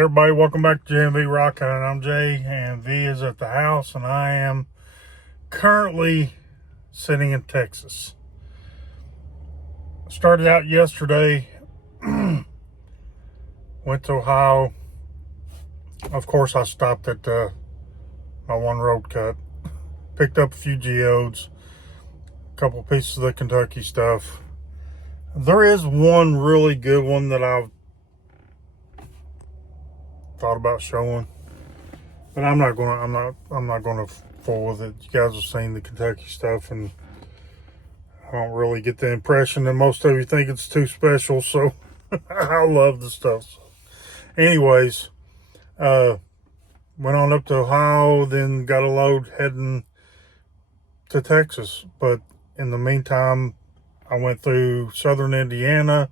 Everybody, welcome back to J and V Rockhound. I'm Jay, and V is at the house, and I am currently sitting in Texas. Started out yesterday, went to Ohio. Of course, I stopped at my one road cut, picked up a few geodes, a couple pieces of the Kentucky stuff. There is one really good one that I've thought about showing, but I'm not gonna fool with it. You guys have seen the Kentucky stuff, and I don't really get the impression that most of you think it's too special. So I love the stuff. So, anyways, went on up to Ohio, then got a load heading to Texas. But in the meantime, I went through southern Indiana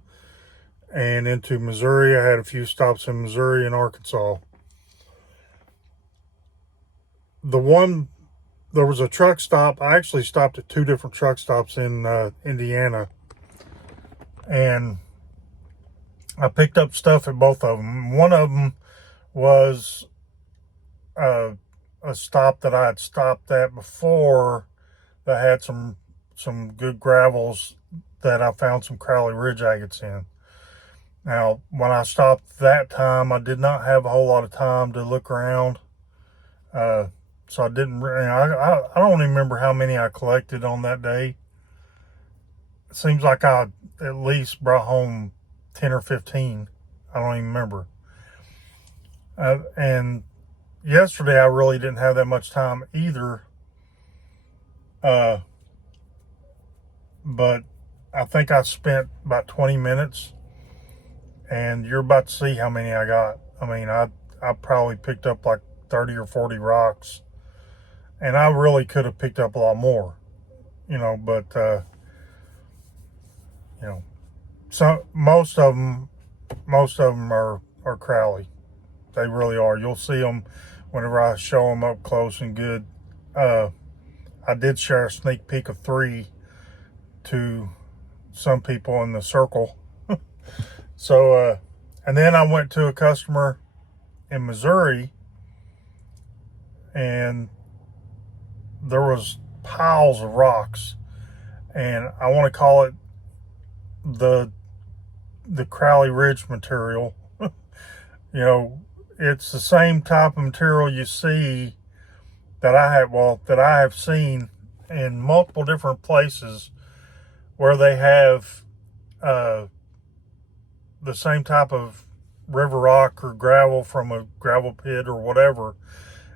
and into Missouri. I had a few stops in Missouri and Arkansas. There was a truck stop. I actually stopped at two different truck stops in Indiana, and I picked up stuff at both of them. One of them was a stop that I had stopped at before that had some good gravels that I found some Crowley Ridge agates in. Now, when I stopped that time, I did not have a whole lot of time to look around. So I didn't really, I don't even remember how many I collected on that day. It seems like I at least brought home 10 or 15. I don't even remember. And yesterday I really didn't have that much time either. But I think I spent about 20 minutes, and you're about to see how many I got. I mean, I probably picked up like 30 or 40 rocks, and I really could have picked up a lot more, but most of them are Crowley. They really are. You'll see them whenever I show them up close and good. I did share a sneak peek of 3 to some people in the circle. So, and then I went to a customer in Missouri, and there was piles of rocks, and I want to call it the Crowley Ridge material. It's the same type of material you see that I have seen in multiple different places where they have the same type of river rock or gravel from a gravel pit or whatever.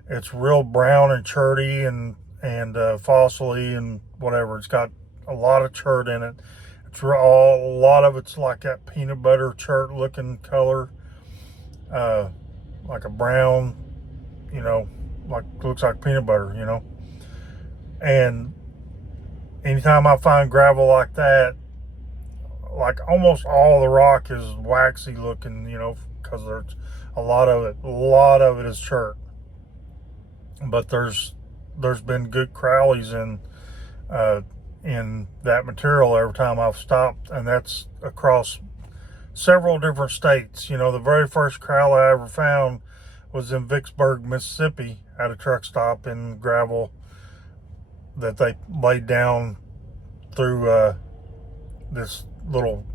It's real brown and cherty and fossily and whatever. It's got a lot of chert in it. A lot of it's like that peanut butter chert looking color, like a brown, like looks like peanut butter, And anytime I find gravel like that, like almost all the rock is waxy looking, because there's a lot of it is chert. But there's been good Crowleys in that material every time I've stopped, and that's across several different states. The very first Crowley I ever found was in Vicksburg, Mississippi, at a truck stop in gravel that they laid down through this little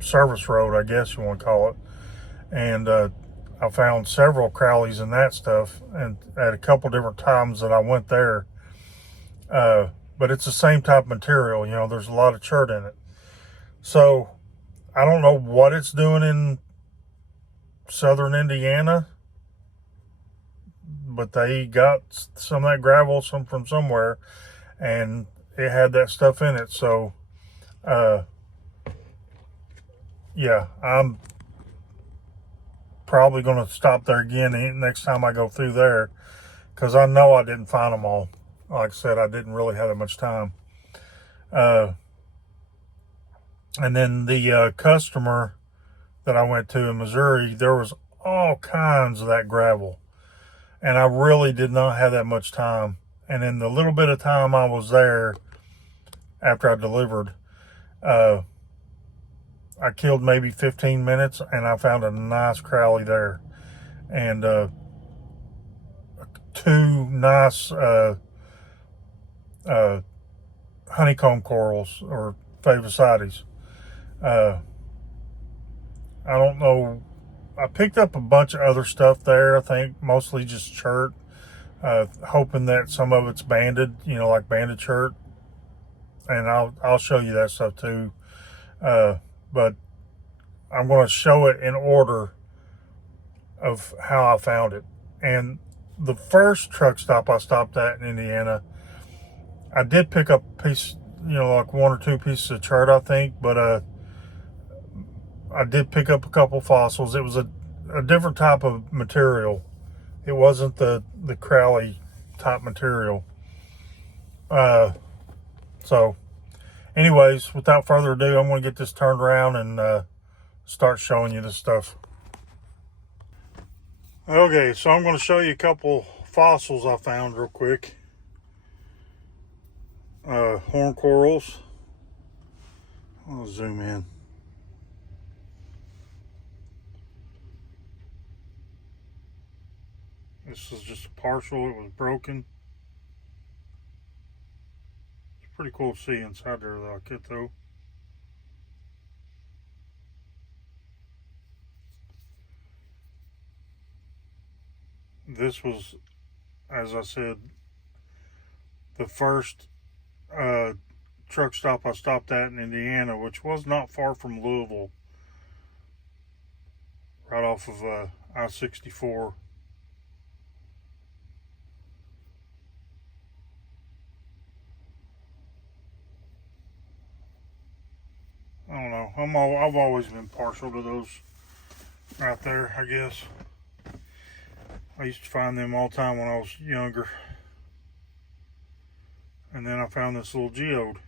service road, I guess you want to call it. And I found several Crowleys in that stuff, and at a couple different times that I went there. But it's the same type of material, there's a lot of chert in it. So I don't know what it's doing in southern Indiana, but they got some of that gravel from somewhere, and it had that stuff in it. So yeah, I'm probably going to stop there again next time I go through there, because I know I didn't find them all. Like I said, I didn't really have that much time. And then the customer that I went to in Missouri, there was all kinds of that gravel, and I really did not have that much time. And in the little bit of time I was there after I delivered, I killed maybe 15 minutes, and I found a nice Crowley there. and two nice honeycomb corals or favicides. I don't know. I picked up a bunch of other stuff there. I think mostly just chert, hoping that some of it's banded, like banded chert, and I'll show you that stuff too. But I'm going to show it in order of how I found it. And the first truck stop I stopped at in Indiana, I did pick up a piece, like one or two pieces of chert, I think, but I did pick up a couple fossils. It was a different type of material. It wasn't the Crowley type material. So anyways, without further ado, I'm going to get this turned around and start showing you this stuff. Okay, so I'm going to show you a couple fossils I found real quick. Horn corals. I'll zoom in. This is just a partial. It was broken. It's pretty cool to see inside there like it though. This was, as I said, the first truck stop I stopped at in Indiana, which was not far from Louisville, right off of I-64. I don't know. I've always been partial to those right there, I guess. I used to find them all the time when I was younger. And then I found this little geode.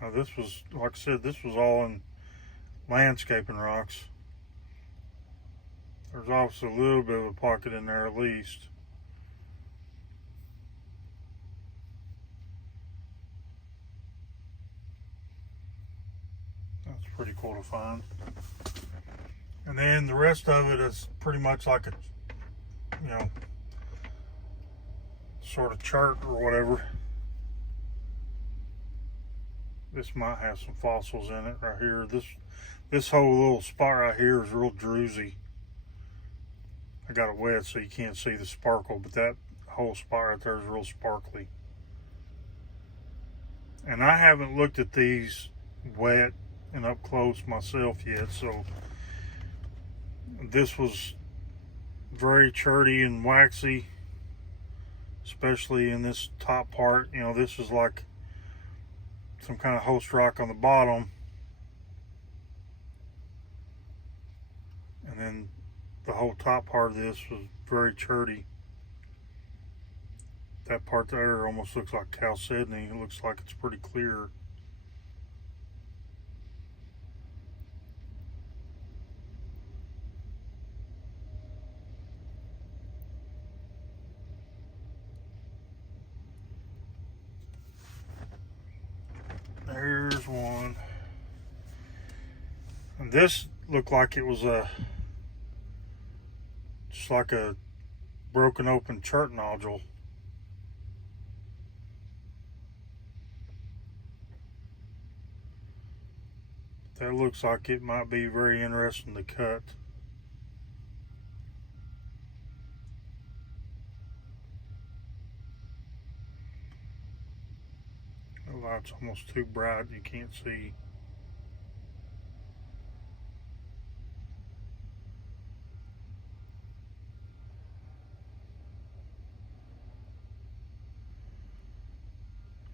Now this was, like I said, this was all in landscaping rocks. There's obviously a little bit of a pocket in there at least. That's pretty cool to find. And then the rest of it is pretty much like a, sort of chart or whatever. This might have some fossils in it right here. This whole little spot right here is real druzy. I got it wet so you can't see the sparkle, but that whole spot right there is real sparkly. And I haven't looked at these wet and up close myself yet, so this was very cherty and waxy, especially in this top part. This is like some kind of host rock on the bottom, and then the whole top part of this was very cherty. That part there almost looks like chalcedony. It looks like it's pretty clear. There's one. And this looked like it was just like a broken open chert nodule. That looks like it might be very interesting to cut. The light's almost too bright, you can't see.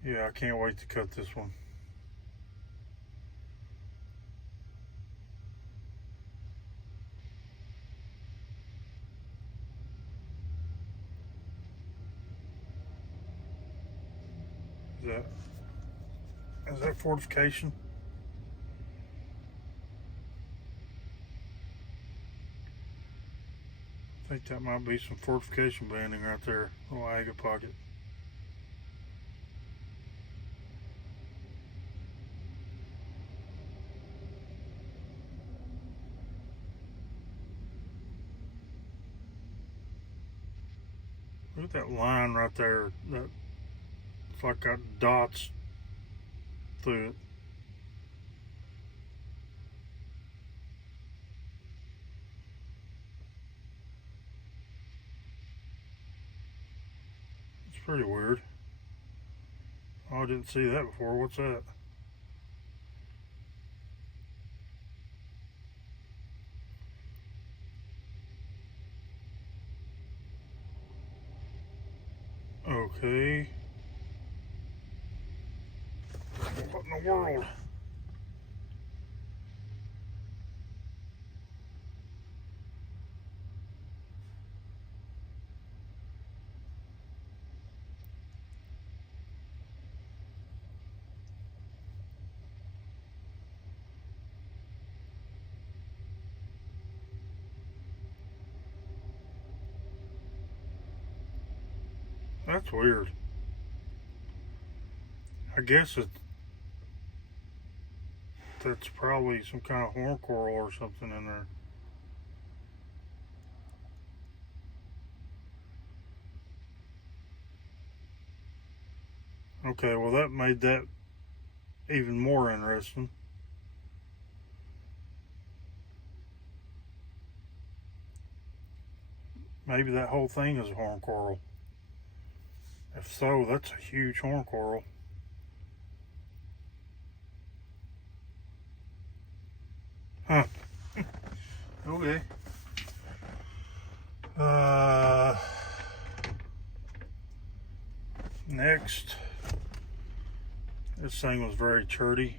Yeah, I can't wait to cut this one. Is that fortification? I think that might be some fortification banding right there. Little agate pocket. Look at that line right there. That it's like got dots through it. It's pretty weird. Oh, I didn't see that before. What's that? Okay. What in the world? That's weird. I guess that's probably some kind of horn coral or something in there. Okay, well that made that even more interesting. Maybe that whole thing is a horn coral. If so, that's a huge horn coral. Huh. Okay. Next. This thing was very churty.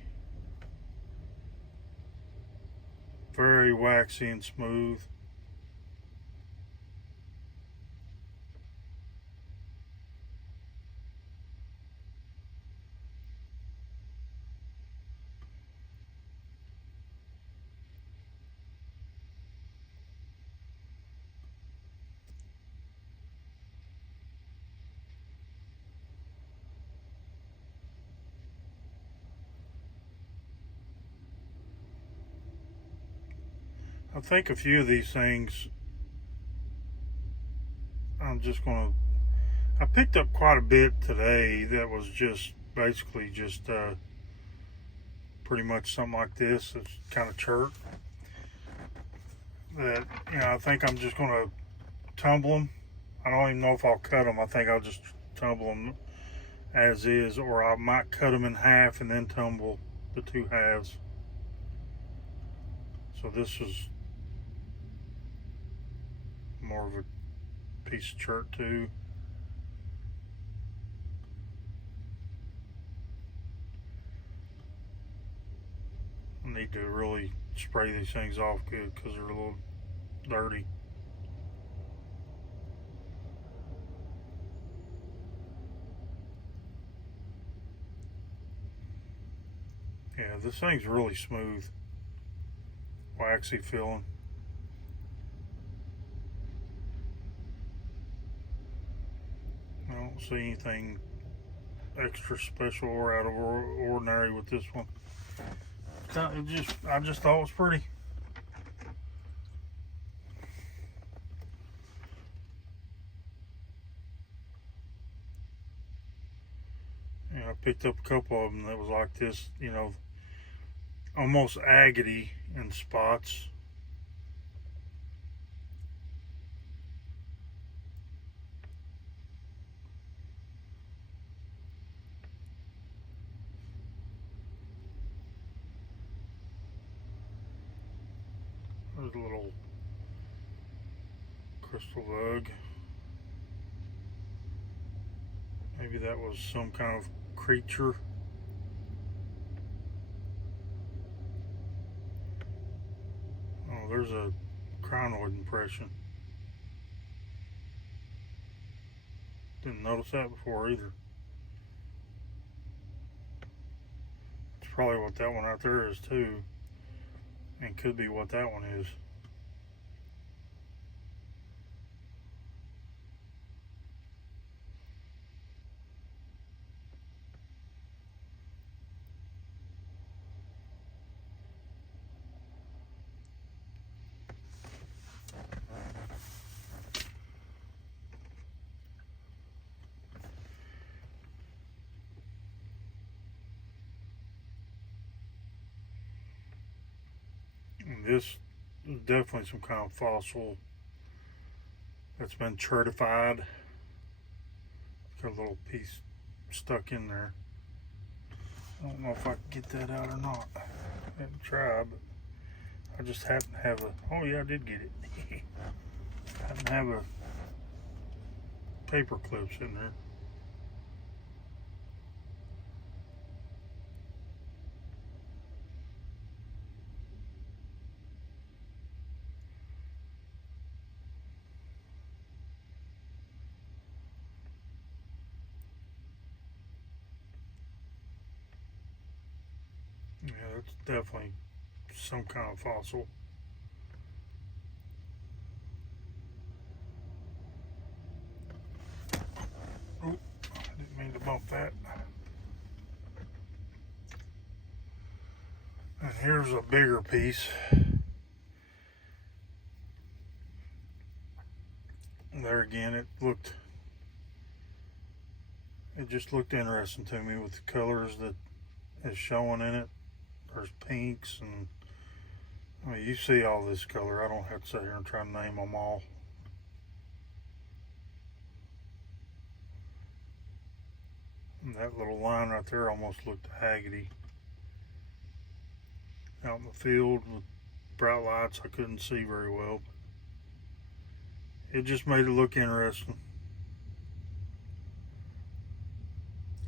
Very waxy and smooth. I think a few of these things I'm just gonna I picked up quite a bit today that was just basically just pretty much something like this. It's kind of chert that, you know, I think I'm just gonna tumble them. I don't even know if I'll cut them. I think I'll just tumble them as is, or I might cut them in half and then tumble the two halves. So this is more of a piece of chert too. I need to really spray these things off good because they're a little dirty. Yeah, this thing's really smooth, waxy feeling. I don't see anything extra special or out of ordinary with this one. I just thought it was pretty. And I picked up a couple of them that was like this, you know, almost agate in spots. There's a little crystal bug. Maybe that was some kind of creature. Oh, there's a crinoid impression. Didn't notice that before either. It's probably what that one out there is too, and could be what that one is. This is definitely some kind of fossil that's been certified. Got a little piece stuck in there. I don't know if I can get that out or not. I haven't tried, but I just happen to have a, oh yeah, I did get it. I happen to have a paper clips in there. Yeah, that's definitely some kind of fossil. Oh, I didn't mean to bump that. And here's a bigger piece. There again, it just looked interesting to me with the colors that is showing in it. There's pinks, and I mean, you see all this color. I don't have to sit here and try to name them all. And that little line right there almost looked agate. Out in the field with bright lights, I couldn't see very well. It just made it look interesting.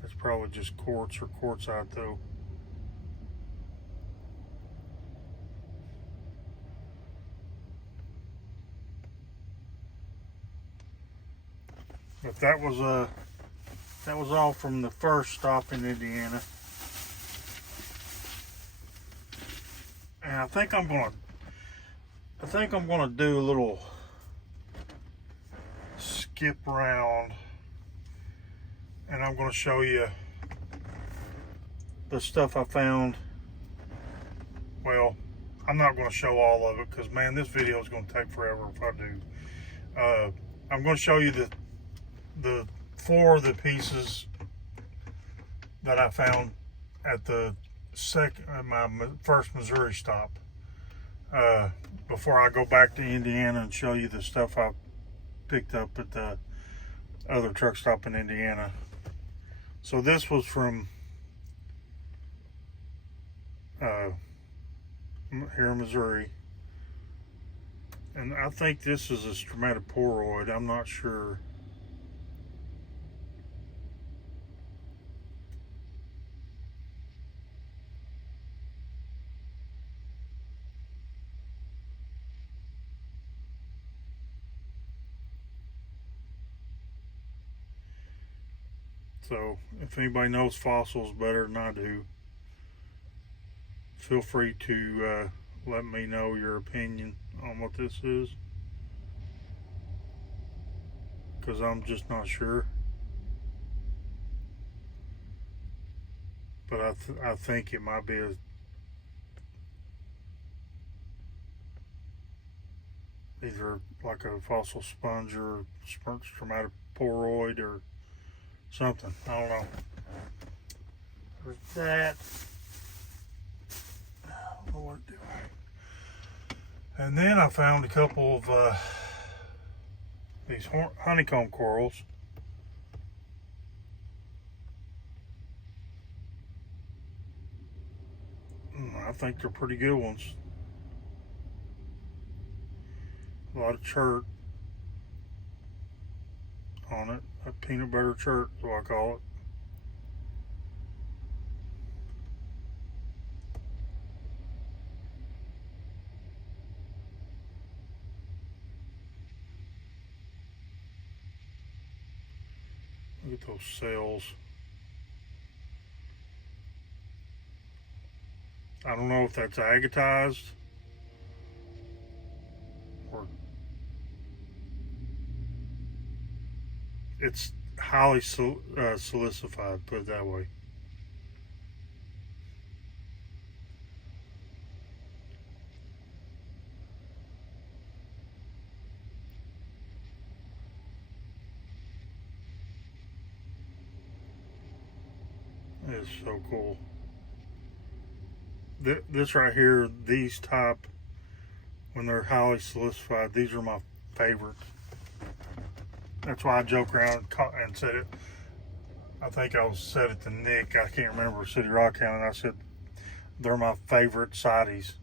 It's probably just quartz or quartzite though. But that was all from the first stop in Indiana. And I think I'm gonna do a little skip round, and I'm gonna show you the stuff I found. Well, I'm not gonna show all of it because man, this video is gonna take forever if I do. I'm gonna show you the 4 of the pieces that I found at my first Missouri stop, before I go back to Indiana and show you the stuff I picked up at the other truck stop in Indiana. So this was from here in Missouri, and I think this is a stromatoporoid. I'm not sure. So if anybody knows fossils better than I do, feel free to let me know your opinion on what this is, because I'm just not sure. But I think it might be either like a fossil sponge or stromatoporoid or something. I don't know. There's that. Lord, do I? And then I found a couple of these honeycomb corals. I think they're pretty good ones. A lot of chert on it. A peanut butter chert, is what I call it. Look at those cells. I don't know if that's agatized or it's highly silicified, put it that way. It's so cool. This right here, these type when they're highly silicified. These are my favorite. That's why I joke around and said it. I think I said it to Nick. I can't remember, City Rock County. And I said they're my favorite sides.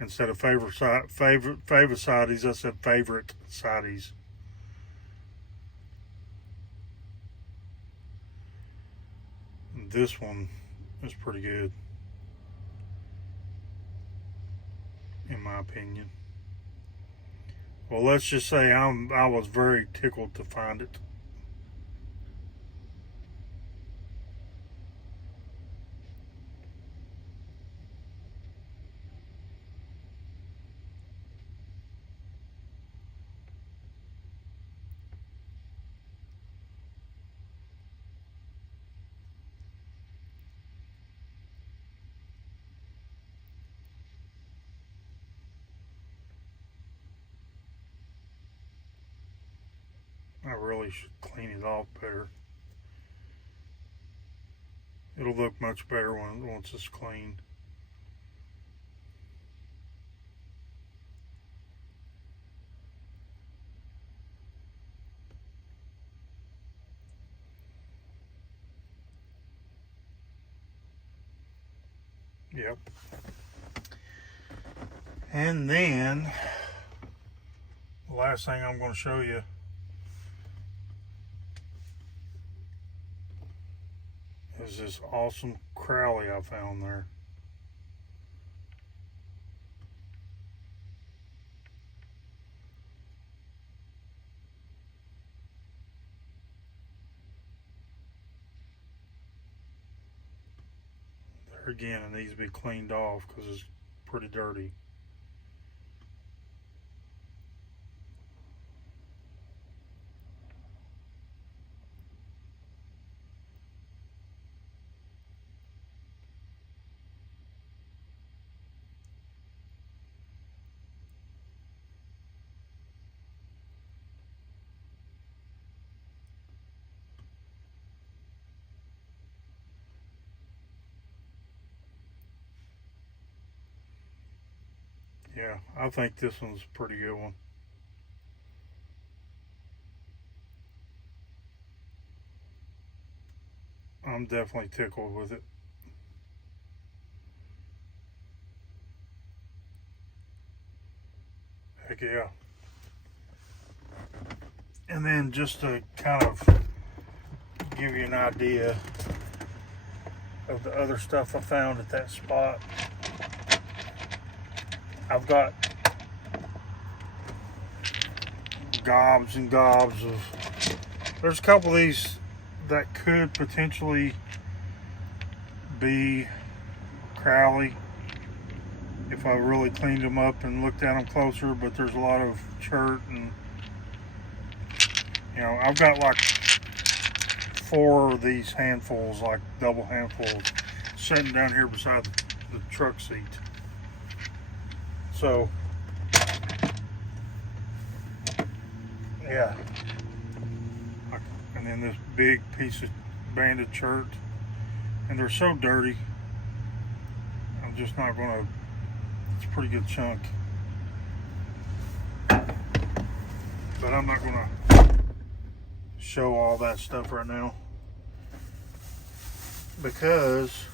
Instead of favorite sides, I said favorite sides. This one is pretty good, in my opinion. Well, let's just say I was very tickled to find it. I really should clean it off better. It'll look much better once it's clean. Yep. And then the last thing I'm going to show you is this awesome Crowley I found there. There again, it needs to be cleaned off because it's pretty dirty. Yeah, I think this one's a pretty good one. I'm definitely tickled with it. Heck yeah. And then just to kind of give you an idea of the other stuff I found at that spot, I've got gobs and gobs of, there's a couple of these that could potentially be Crowley if I really cleaned them up and looked at them closer, but there's a lot of chert, and you know, I've got like 4 of these handfuls, like double handfuls, sitting down here beside the truck seat. So yeah, and then this big piece of banded chert, and they're so dirty, I'm just not gonna, it's a pretty good chunk, but I'm not gonna show all that stuff right now because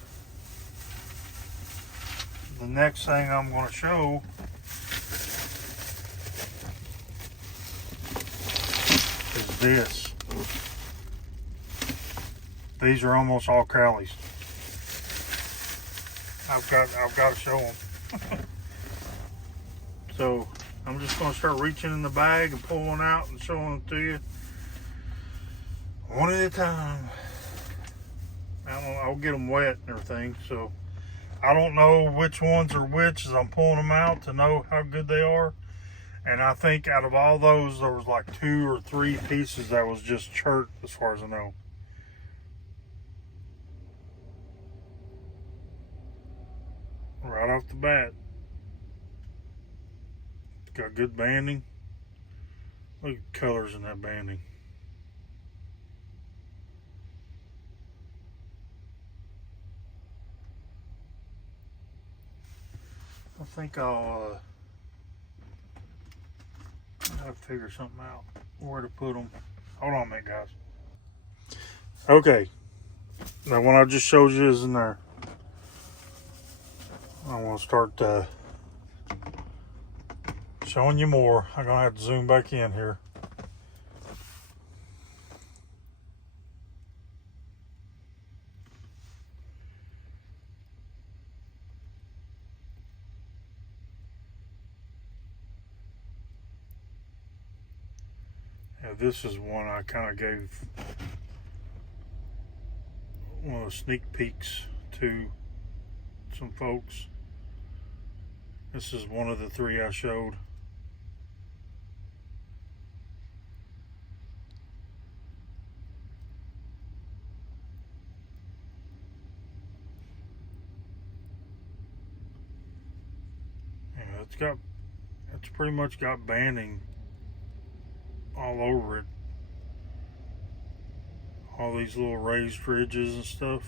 the next thing I'm going to show is this. These are almost all Crowleys. I've got to show them. So I'm just going to start reaching in the bag and pulling one out and showing it to you one at a time. I'll get them wet and everything, so I don't know which ones are which as I'm pulling them out to know how good they are. And I think out of all those, there was like 2 or 3 pieces that was just chert, as far as I know. Right off the bat, it's got good banding. Look at the colors in that banding. I think I'll figure something out where to put them. Hold on a minute, guys. Okay, that one I just showed you is in there. I want to start showing you more. I'm gonna have to zoom back in here. Yeah, this is one I kind of gave one of the sneak peeks to some folks. This is one of the three I showed. Yeah, it's pretty much got banding all over it. All these little raised ridges and stuff.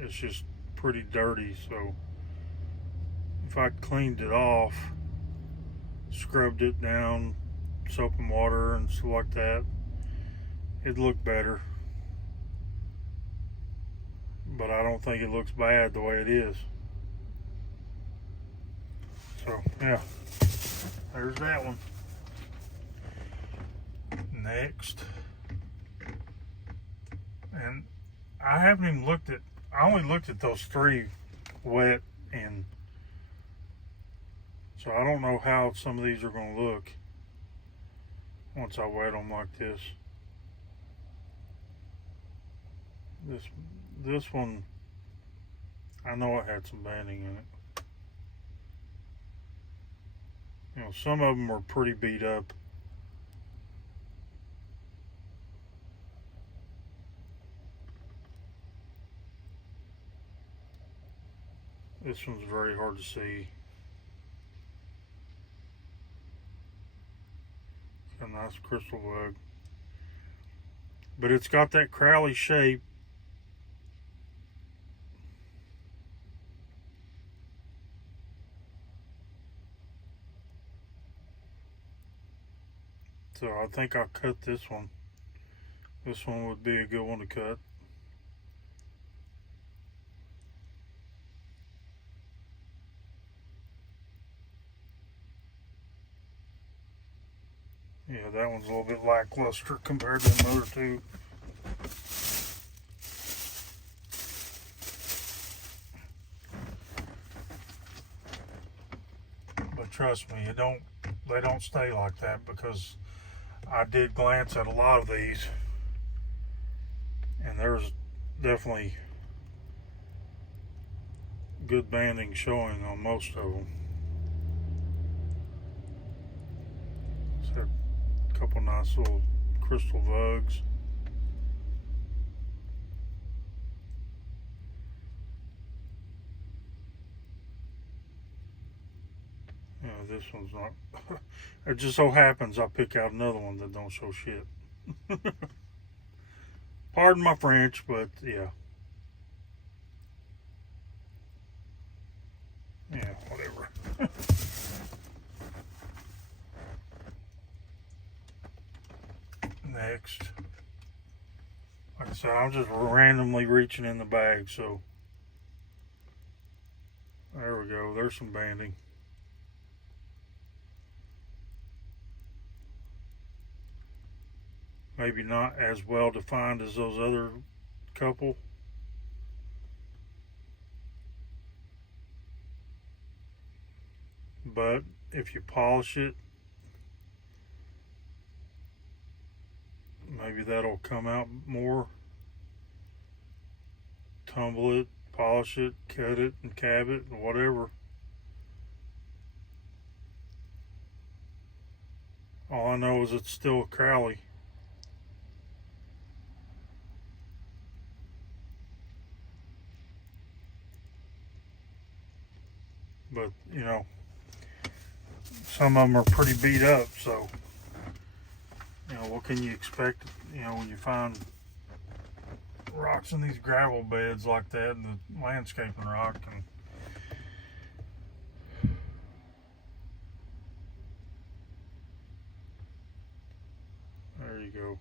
It's just pretty dirty, so if I cleaned it off, scrubbed it down, soap and water and stuff like that, it'd look better. But I don't think it looks bad the way it is. So yeah, there's that one. Next, and I haven't even looked at, I only looked at those three wet, and so I don't know how some of these are going to look once I wet them like this. This one, I know it had some banding in it. You know, some of them were pretty beat up. This one's very hard to see. It's a nice crystal bug. But it's got that Crowley shape. So I think I'll cut this one. This one would be a good one to cut. Yeah, that one's a little bit lackluster compared to the other two. But trust me, they don't stay like that, because I did glance at a lot of these, and there's definitely good banding showing on most of them. So a couple nice little crystal vugs. Yeah, this one's not. It just so happens I pick out another one that don't show shit. Pardon my French, but yeah. Yeah, whatever. Next. Like I said, I'm just randomly reaching in the bag, so there we go. There's some banding. Maybe not as well defined as those other couple. But if you polish it, maybe that'll come out more. Tumble it, polish it, cut it, and cab it, and whatever. All I know is it's still a Crowley. But, you know, some of them are pretty beat up, so, you know, what can you expect, you know, when you find rocks in these gravel beds like that, and the landscaping rock, and there you go.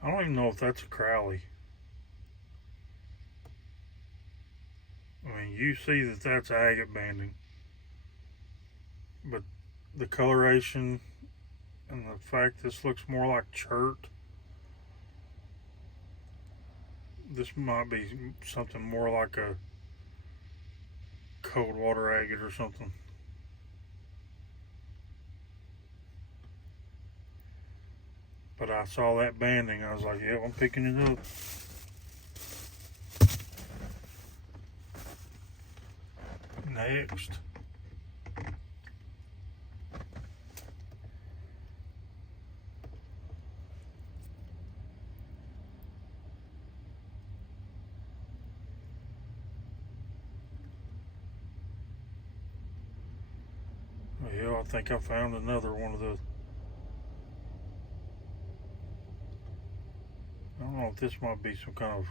I don't even know if that's a Crowley. I mean, you see that that's agate banding, but the coloration and the fact this looks more like chert, this might be something more like a cold water agate or something. But I saw that banding, I was like, yeah, I'm picking it up. Next. Yeah, I think I found another one of those. I don't know if this might be some kind of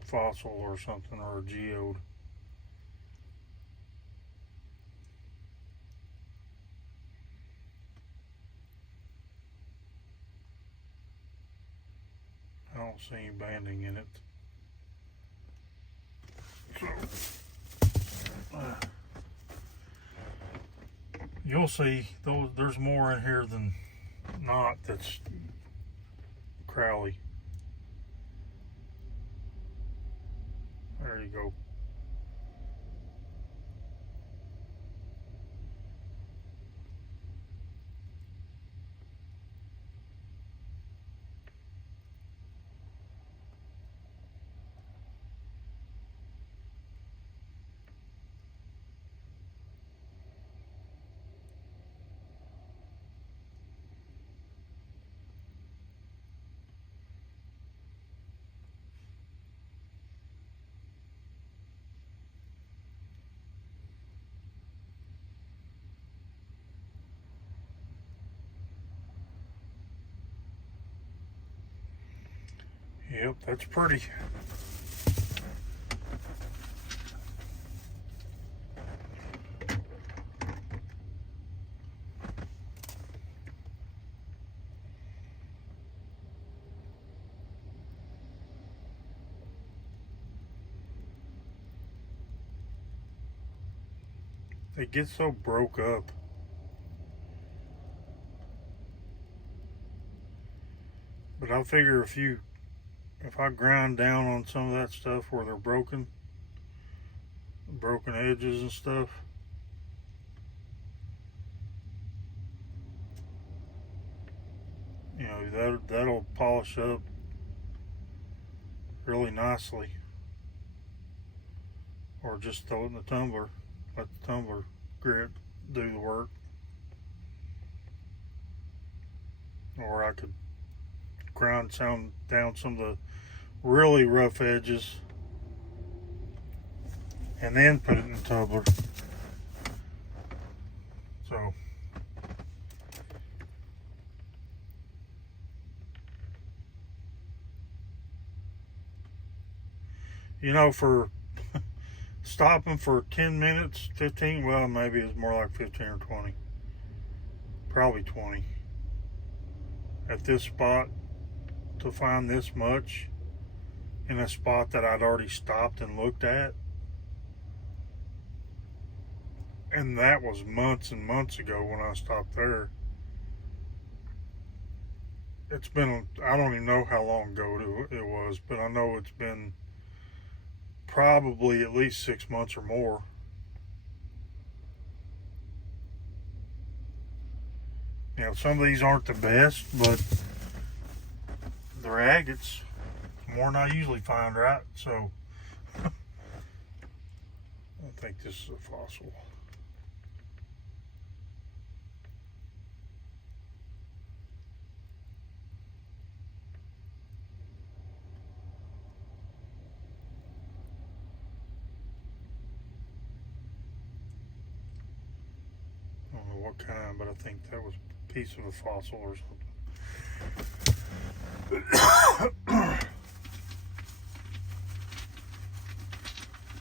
fossil or something, or a geode. I don't see any banding in it. So, you'll see, there's more in here than not that's Crowley. There you go. Yep, that's pretty. It gets so broke up. But I figure if I grind down on some of that stuff where they're broken edges and stuff, you know, that'll polish up really nicely. Or just throw it in the tumbler, let the tumbler grit do the work. Or I could grind down some of the really rough edges and then put it in the tumbler. So you know, for stopping for 10 minutes, 15, well, maybe it's more like 15 or 20, probably 20 at this spot, to find this much in a spot that I'd already stopped and looked at. And that was months and months ago when I stopped there. It's been, I don't even know how long ago it was, but I know it's been probably at least 6 months or more. You know, some of these aren't the best, but they're agates. More than I usually find, right? So I think this is a fossil. I don't know what kind, but I think that was a piece of a fossil or something.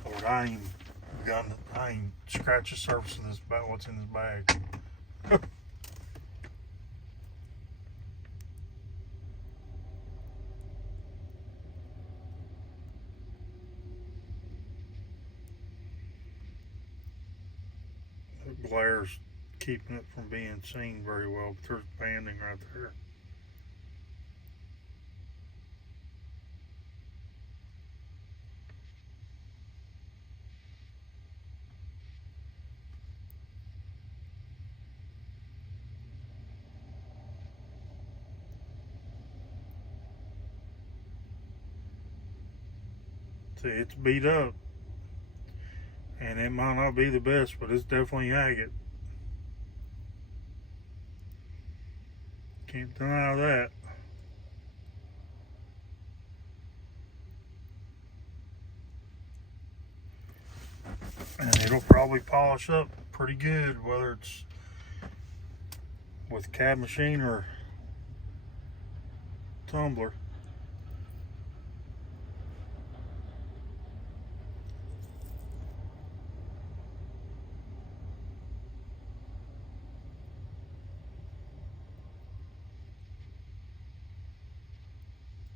Lord, I ain't scratched the surface of this about what's in this bag. The glare's keeping it from being seen very well, but there's banding right there. See, it's beat up, and it might not be the best, but it's definitely agate. Can't deny that. And it'll probably polish up pretty good, whether it's with cab machine or tumbler.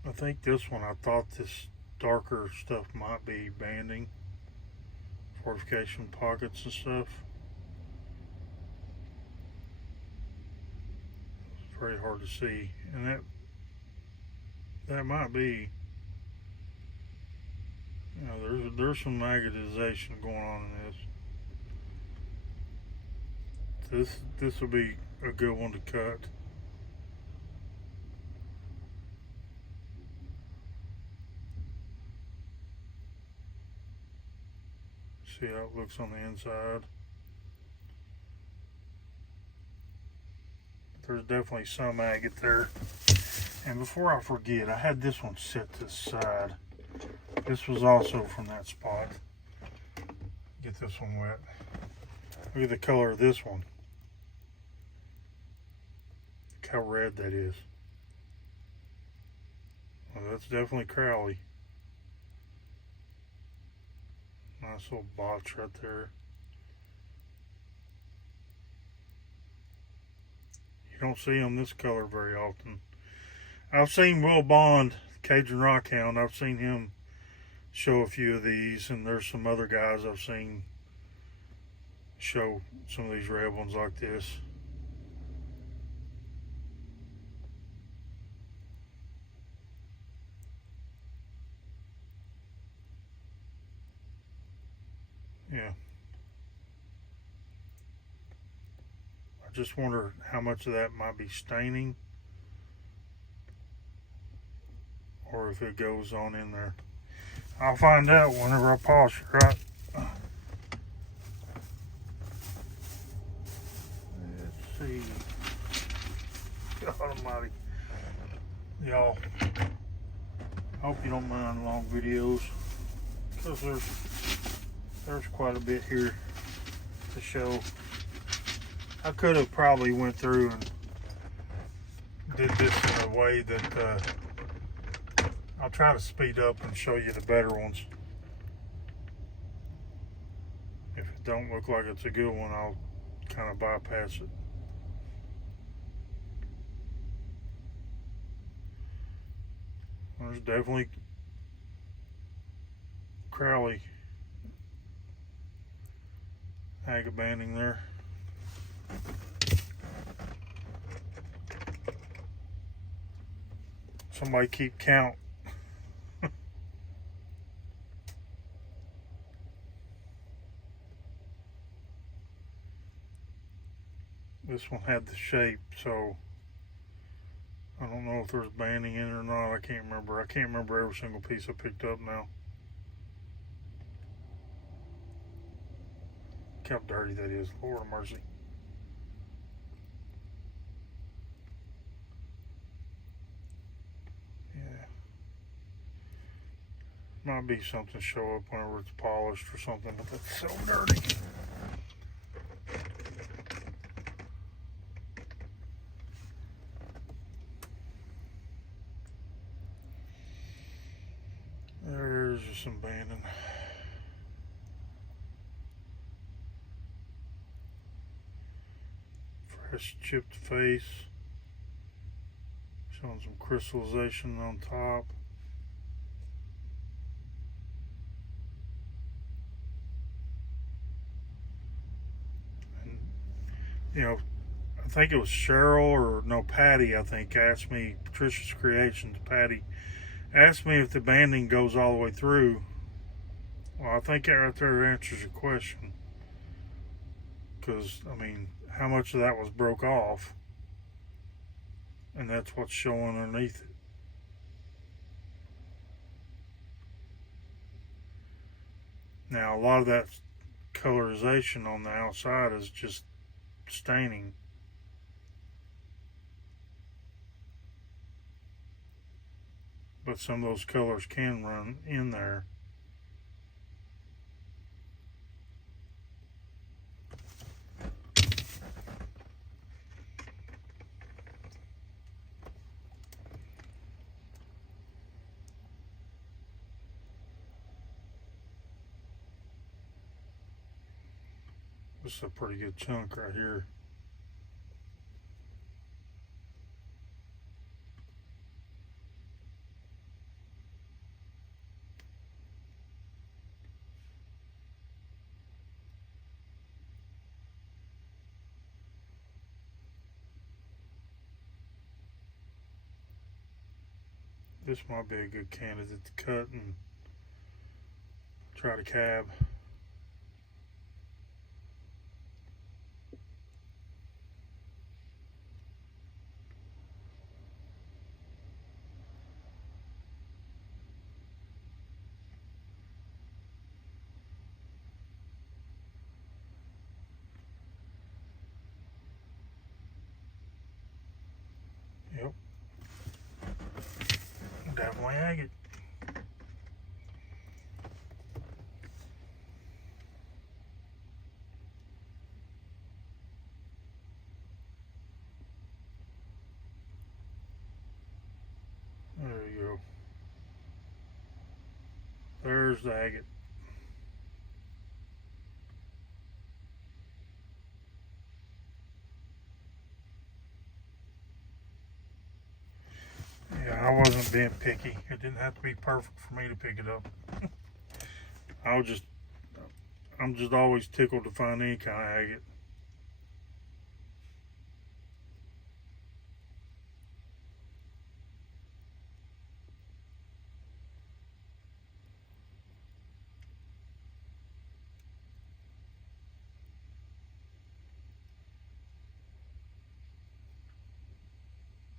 I think this one, I thought this darker stuff might be banding, fortification pockets and stuff. It's very hard to see, and that might be, you know, there's some magnetization going on in this. This will be a good one to cut. See how it looks on the inside. There's definitely some agate there. And before I forget, I had this one set to the side. This was also from that spot. Get this one wet. Look at the color of this one. Look how red that is. Well, that's definitely Crowley. Nice little botch right there. You don't see them this color very often. I've seen Will Bond, Cajun Rockhound. I've seen him show a few of these, and there's some other guys I've seen show some of these red ones like this. Yeah. I just wonder how much of that might be staining, or if it goes on in there. I'll find out whenever I polish it, right? Let's see. God almighty. Y'all, I hope you don't mind long videos, because there's quite a bit here to show. I could have probably went through and did this in a way that I'll try to speed up and show you the better ones. If it don't look like it's a good one, I'll kind of bypass it. There's definitely Crowley agate banding there. Somebody keep count. This one had the shape, so I don't know if there's banding in it or not. I can't remember. I can't remember every single piece I picked up now. Look how dirty that is. Lord of mercy. Yeah. Might be something show up whenever it's polished or something, but that's so dirty. There's just some banding. Fresh chipped face. Showing some crystallization on top. And, you know, I think it was Cheryl or no, Patty, I think, asked me, Patricia's Creations, Patty, asked me if the banding goes all the way through. Well, I think that right there answers your question. Because, I mean, how much of that was broke off? And that's what's showing underneath it. Now, a lot of that colorization on the outside is just staining. But some of those colors can run in there. This is a pretty good chunk right here. This might be a good candidate to cut and try to cab. Yep. Definitely agate. There you go. There's the agate. Yeah, I wasn't being picky. It didn't have to be perfect for me to pick it up. I'm just always tickled to find any kind of agate.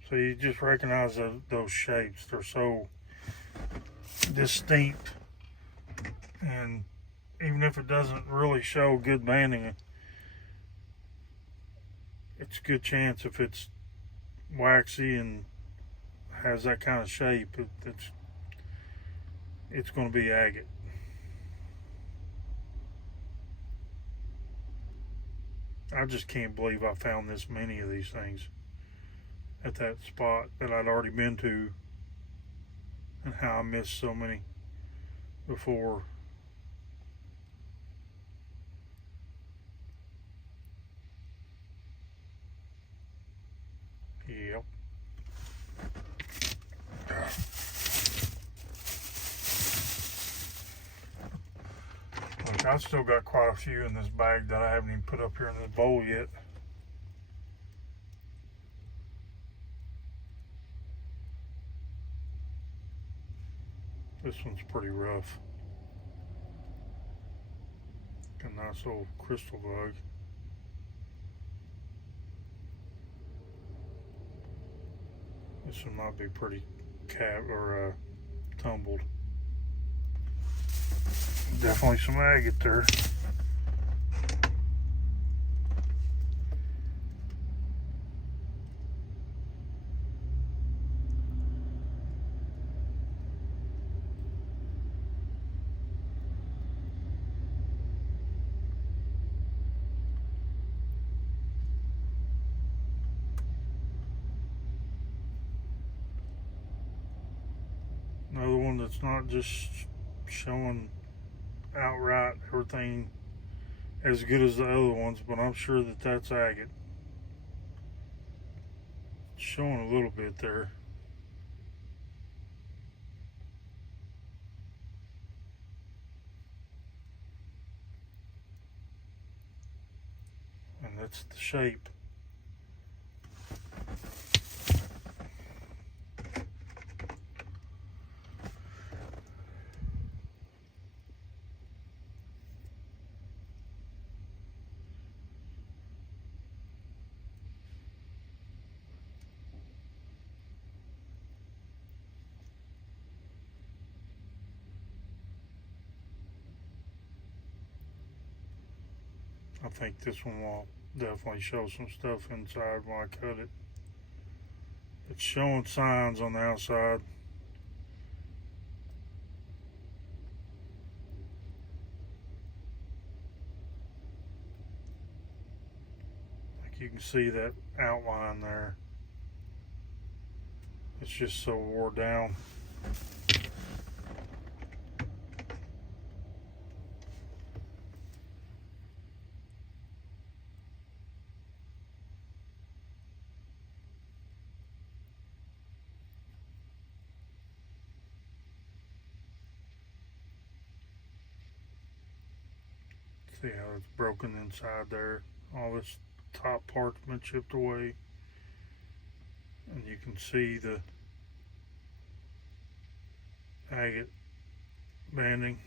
So you just recognize those shapes. They're so distinct. And even if it doesn't really show good banding, it's a good chance if it's waxy and has that kind of shape, it's going to be agate. I just can't believe I found this many of these things at that spot that I'd already been to, and how I missed so many before. Yep. Look, I've still got quite a few in this bag that I haven't even put up here in the bowl yet. This one's pretty rough. A nice little crystal bug. This one might be pretty tumbled. Definitely some agate there. one that's not just showing outright everything as good as the other ones, but I'm sure that that's agate. It's showing a little bit there. And that's the shape. I think this one will definitely show some stuff inside when I cut it. It's showing signs on the outside. Like you can see that outline there. It's just so wore down. See how it's broken inside there. All this top part's been chipped away. And you can see the agate banding.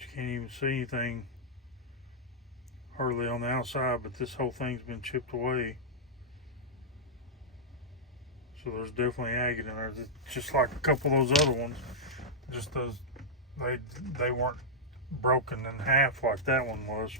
You can't even see anything hardly on the outside, but this whole thing's been chipped away. So there's definitely agate in there. It's just like a couple of those other ones. Just those, they weren't broken in half like that one was.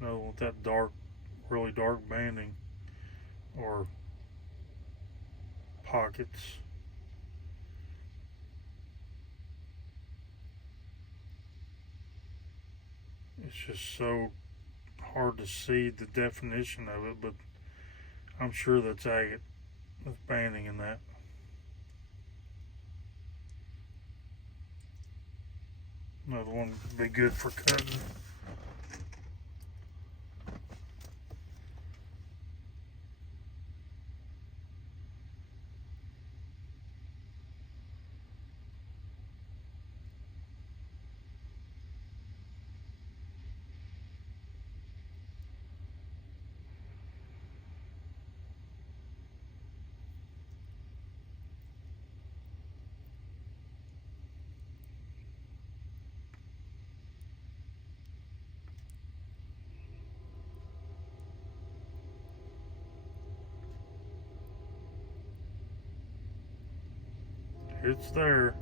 No, with that dark, really dark banding or pockets. It's just so hard to see the definition of it, but I'm sure that's agate. There's banding in that. Another one would be good for cutting. It's there.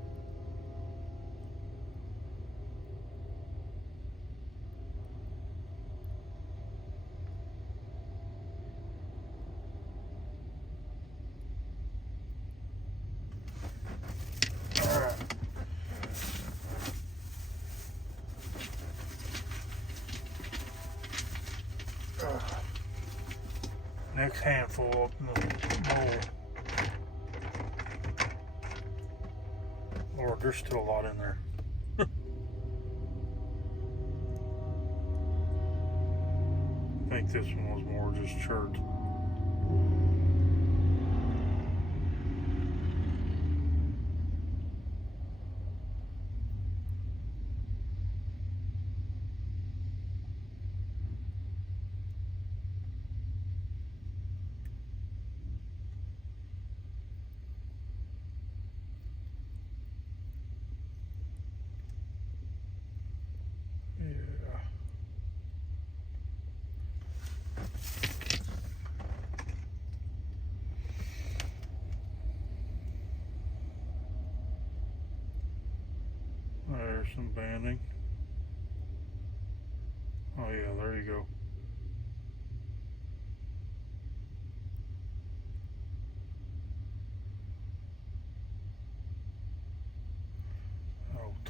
Next handful up in the bowl. Lord, there's still a lot in there. I think this one was more just chert. There's some banding. Oh yeah, there you go.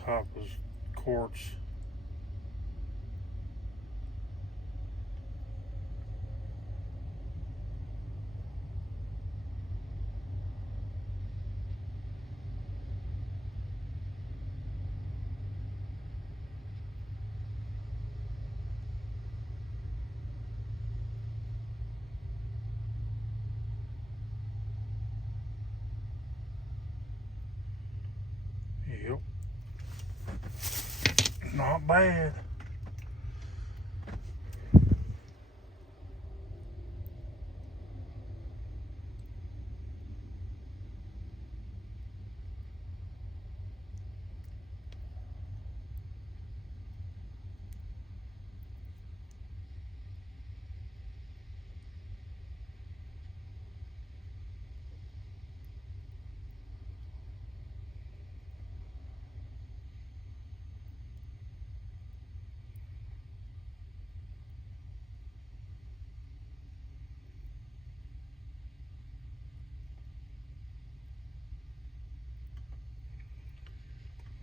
Top is quartz. Yep. Not bad.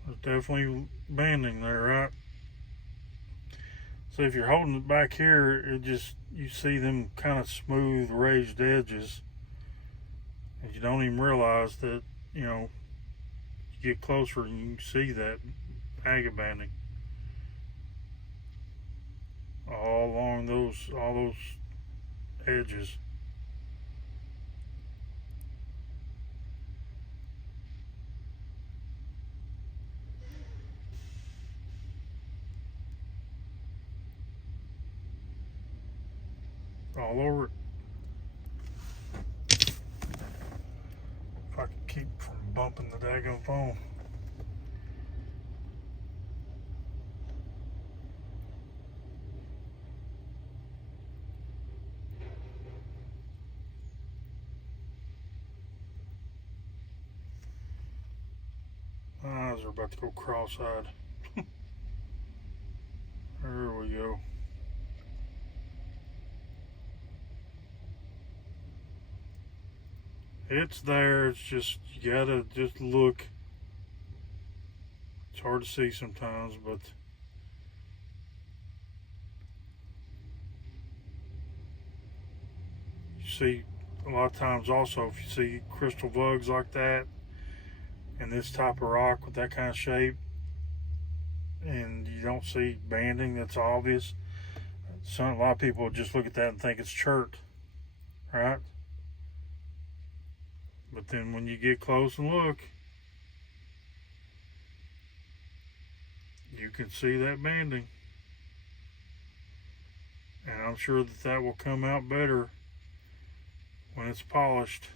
There's definitely banding there, right? So if you're holding it back here, it just, you see them kind of smooth raised edges, and you don't even realize that, you know, you get closer and you can see that agate banding all along all those edges. All over it. If I could keep from bumping the daggone phone. My eyes are about to go cross-eyed. There we go. It's there, it's just, you gotta just look. It's hard to see sometimes, but you see a lot of times also, if you see crystal vugs like that and this type of rock with that kind of shape, and you don't see banding that's obvious, a lot of people just look at that and think it's chert, right? But then when you get close and look, you can see that banding. And I'm sure that that will come out better when it's polished.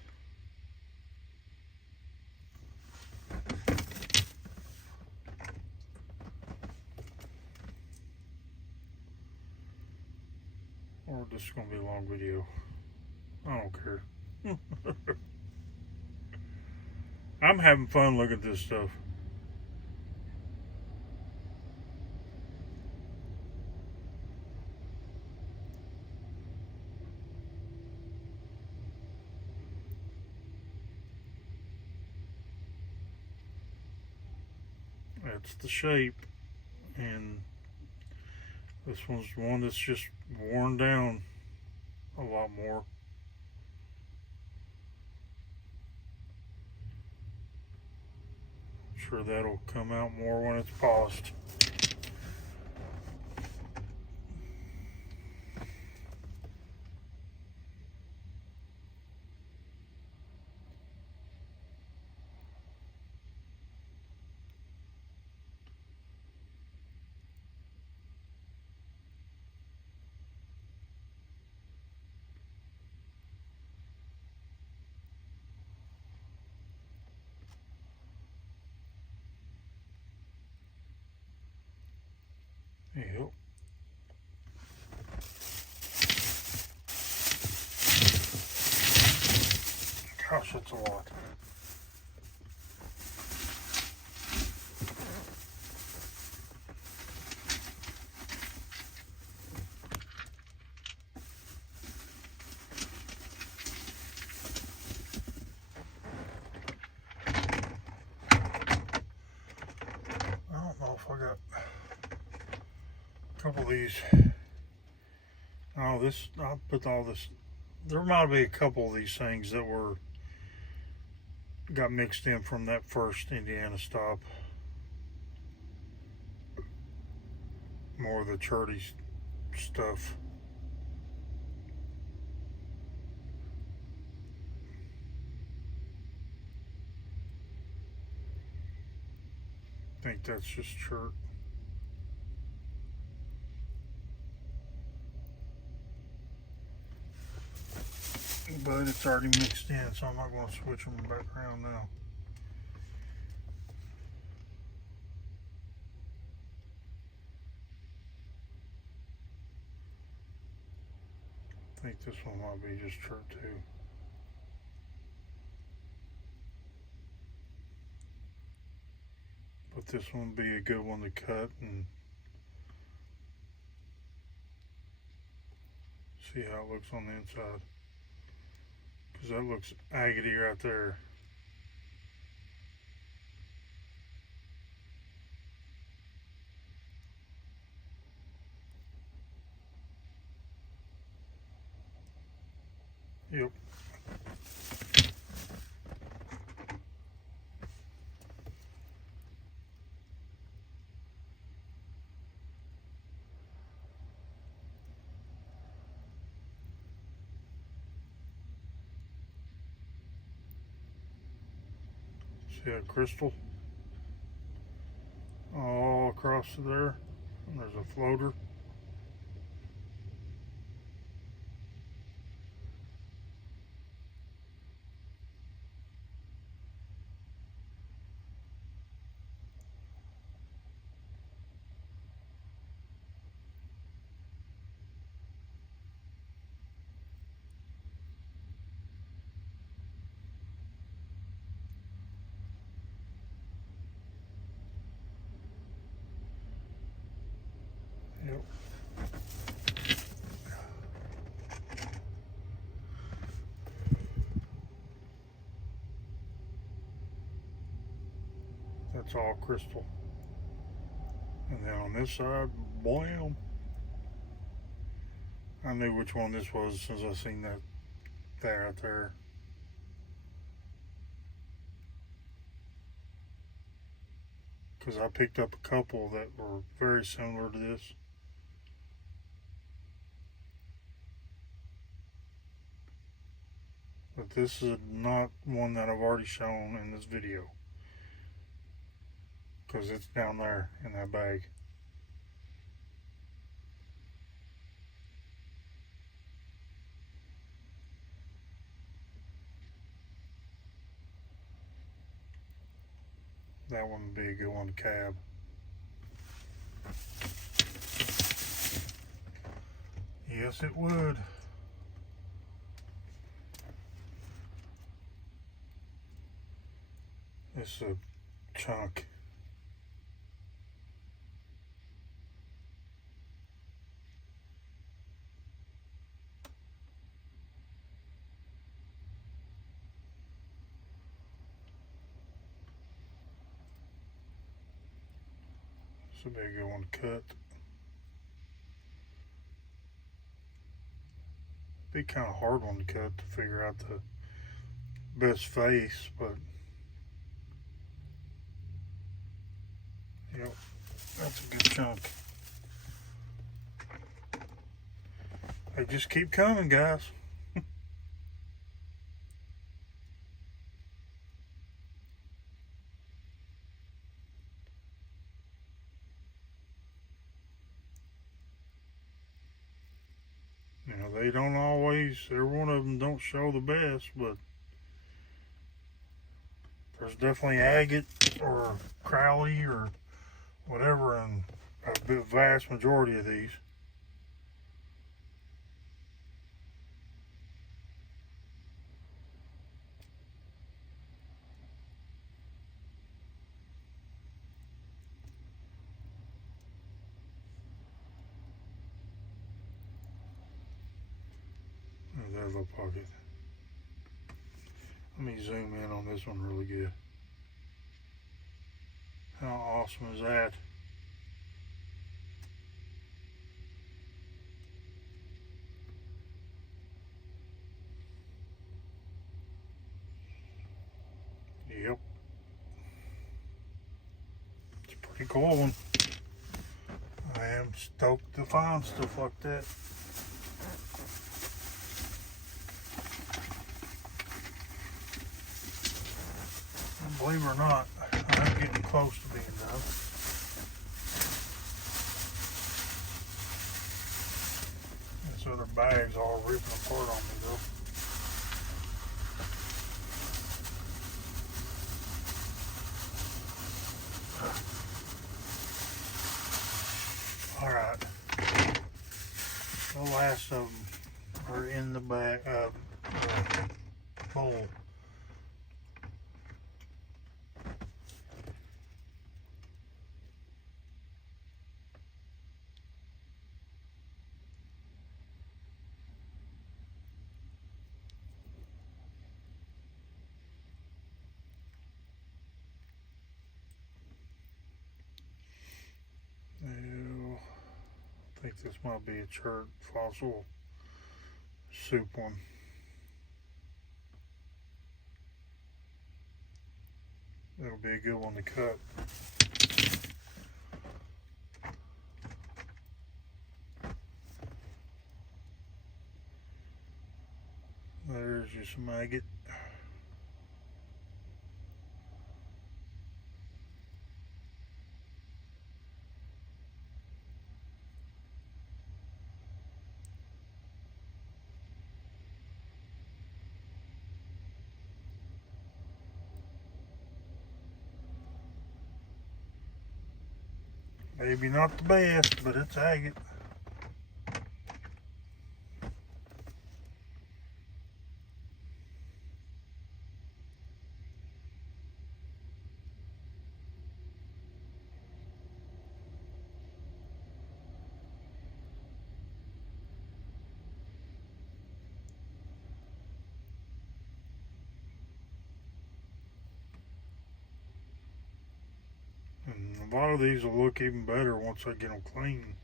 Or this is going to be a long video. I don't care. I'm having fun looking at this stuff. That's the shape, and this one's one that's just worn down a lot more. I'm sure that'll come out more when it's polished. Yep. Gosh, that's a lot. if I got a couple of these. Oh, this, I put all this, there might be a couple of these things that got mixed in from that first Indiana stop. More of the churty stuff. I think that's just chert. But it's already mixed in, so I'm not going to switch them back around now. I think this one might be just chert too. But this one would be a good one to cut and see how it looks on the inside. Because that looks agate right there. Yep. See that crystal all across there, and there's a floater. Yep. That's all crystal. And then on this side, blam. I knew which one this was as soon as I seen that right there. Because I picked up a couple that were very similar to this. But this is not one that I've already shown in this video. Because it's down there in that bag. That one would be a good one to cab. Yes, it would. It's a chunk. This would be a good one to cut. Be kind of hard one to cut to figure out the best face, but yep, that's a good chunk. They just keep coming, guys. You know, they don't always, every one of them don't show the best, but there's definitely agate or Crowley or whatever in a vast majority of these. There's that little pocket. Let me zoom in on this one really good. How awesome is that? Yep. It's a pretty cool one. I am stoked to find stuff like that. And believe it or not, I'm getting close to being done. This other bag's all ripping apart on me though. Alright. The last of them are in the bag bowl. I think this might be a chert fossil soup one. It'll be a good one to cut. There's just some agate. Maybe not the best, but it's agate. And a lot of these will look even better once I get them clean.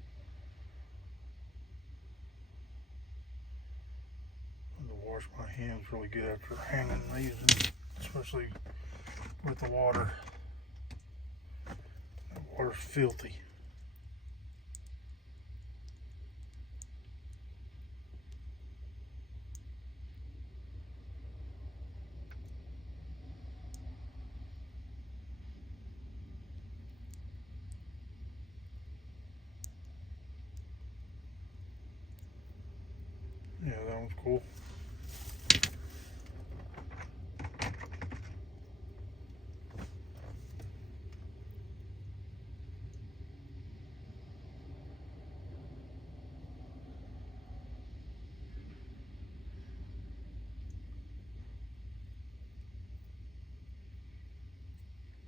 I have to wash my hands really good after handling these, especially with the water. The water's filthy. Yeah, that one's cool.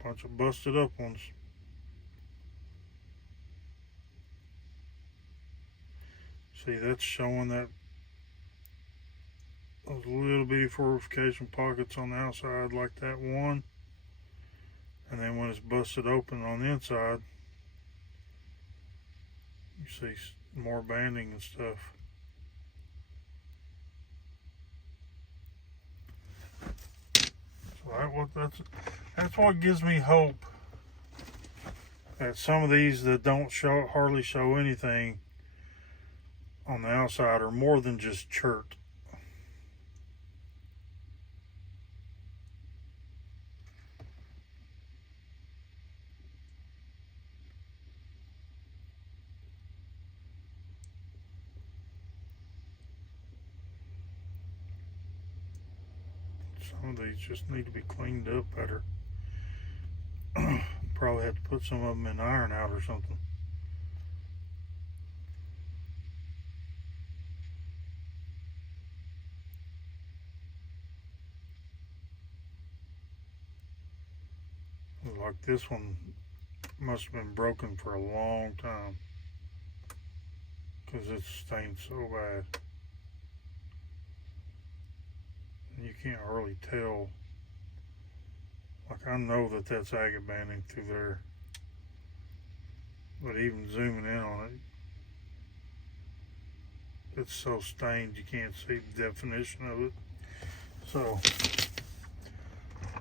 Bunch of busted up ones. See, that's showing that those little bitty fortification pockets on the outside, like that one. And then when it's busted open on the inside, you see more banding and stuff. So that's what gives me hope that some of these that don't hardly show anything on the outside are more than just chert. Some of these just need to be cleaned up better. Probably have to put some of them in iron out or something. Like this one must have been broken for a long time because it's stained so bad. And you can't really tell. Like, I know that that's agate banding through there, but even zooming in on it, it's so stained you can't see the definition of it. So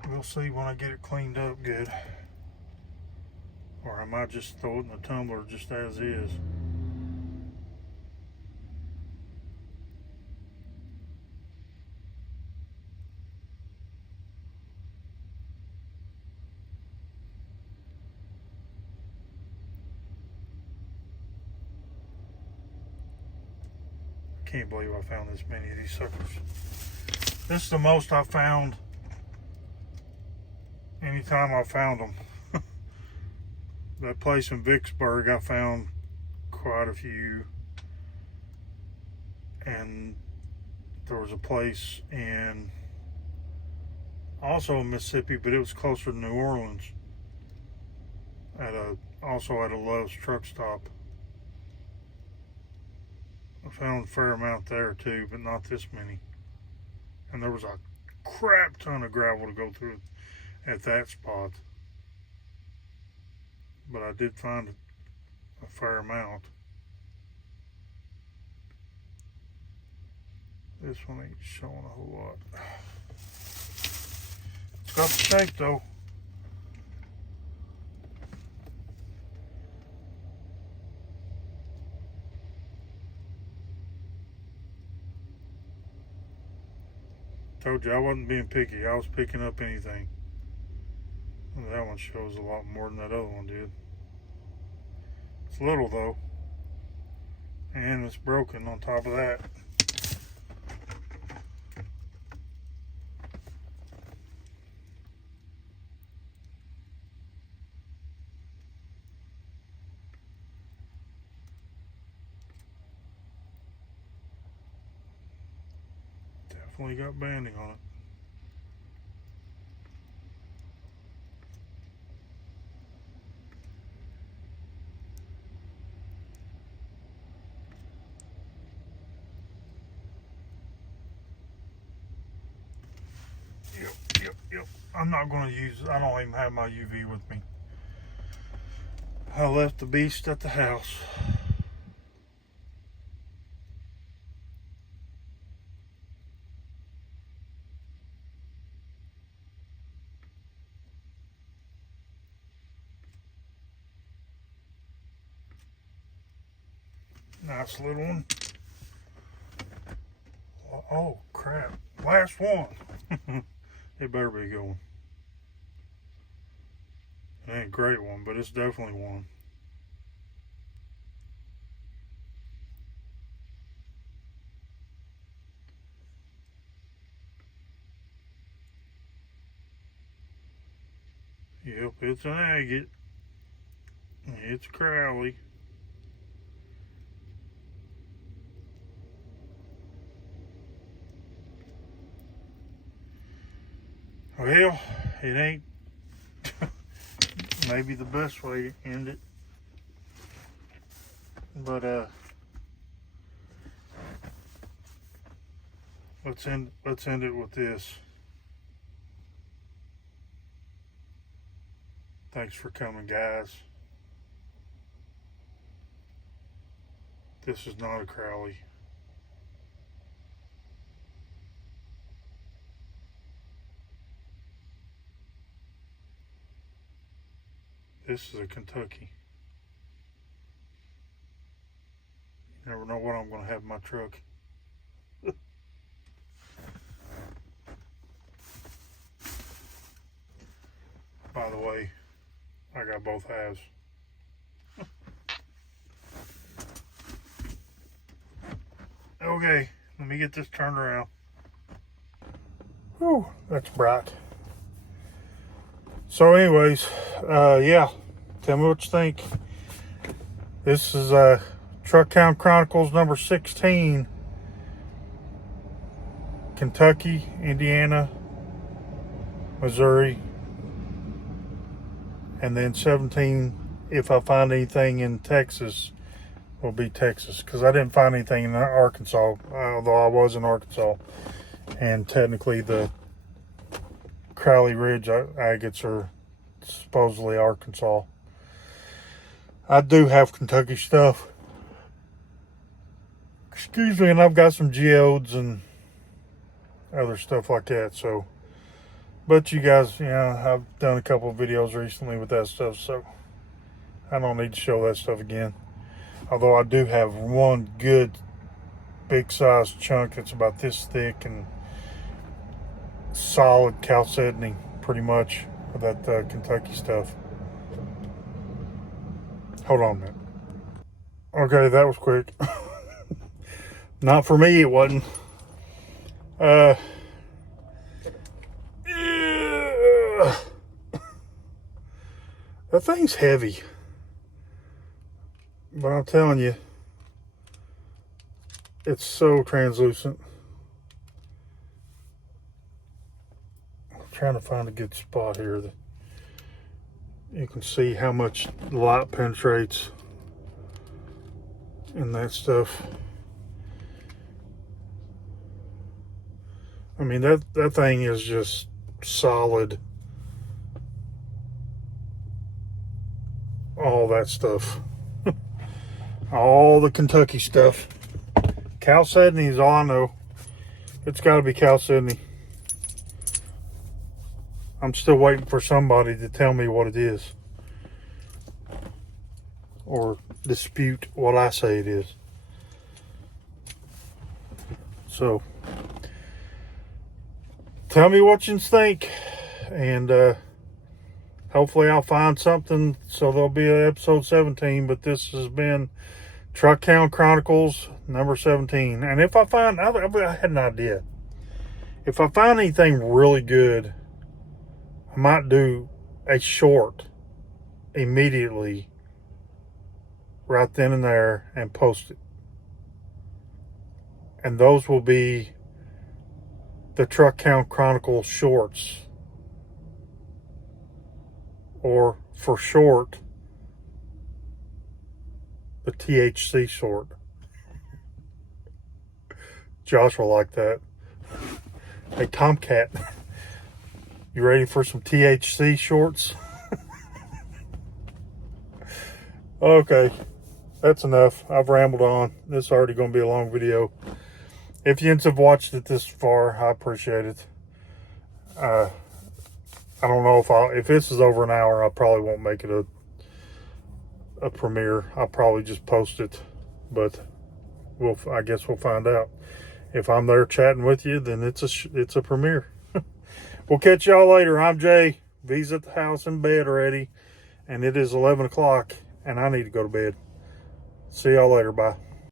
We'll see when I get it cleaned up good. Or I might just throw it in the tumbler just as is. Can't believe I found this many of these suckers. This is the most I found anytime I found them. That place in Vicksburg, I found quite a few. And there was a place in also in Mississippi, but it was closer to New Orleans. Also at a Love's truck stop. I found a fair amount there too, but not this many. And there was a crap ton of gravel to go through at that spot. But I did find a fair amount. This one ain't showing a whole lot. It's got the shape though. Told you I wasn't being picky. I was picking up anything. Well, that one shows a lot more than that other one did. It's little though. And it's broken on top of that. Definitely got banding on it. Yep. I'm not going to use it. I don't even have my UV with me. I left the beast at the house. Nice little one. Oh, crap. Last one. It better be a good one. It ain't a great one, but it's definitely one. Yep, it's an agate. It's Crowley. Well, it ain't maybe the best way to end it. But let's end it with this. Thanks for coming, guys. This is not a Crowley. This is a Kentucky. You never know what I'm going to have in my truck. By the way, I got both halves. Okay, let me get this turned around. Whew, that's bright. So anyways, yeah, tell me what you think. This is Truckhound Chronicles number 16. Kentucky, Indiana, Missouri, and then 17, if I find anything in Texas, will be Texas. Because I didn't find anything in Arkansas, although I was in Arkansas. And technically the Crowley Ridge agates are supposedly Arkansas. I do have Kentucky stuff. Excuse me, and I've got some geodes and other stuff like that. So But you guys, I've done a couple of videos recently with that stuff, so I don't need to show that stuff again. Although I do have one good big size chunk that's about this thick and solid chalcedony, pretty much, of that Kentucky stuff. Hold on a minute. Okay, that was quick. Not for me, it wasn't. Yeah. That thing's heavy. But I'm telling you, it's so translucent. I'm trying to find a good spot here that you can see how much light penetrates in that stuff. I mean, that thing is just solid. All that stuff. All the Kentucky stuff. Chalcedony is all I know. It's got to be chalcedony. I'm still waiting for somebody to tell me what it is. Or dispute what I say it is. So, tell me what you think. And hopefully I'll find something so there'll be an episode 17. But this has been Truckhound Chronicles number 17. And if I find, I had an idea. If I find anything really good, I might do a short immediately, right then and there, and post it. And those will be the Truckhound Chronicles shorts. Or for short, the THC short. Josh will like that. Hey, Tomcat, you ready for some THC shorts? Okay, that's enough. I've rambled on. This is already going to be a long video. If you have watched it this far, I appreciate it. I don't know if this is over an hour, I probably won't make it a premiere. I'll probably just post it, but I guess we'll find out. If I'm there chatting with you, then it's a premiere. We'll catch y'all later. I'm Jay. V's at the house in bed already, and it is 11 o'clock, and I need to go to bed. See y'all later. Bye.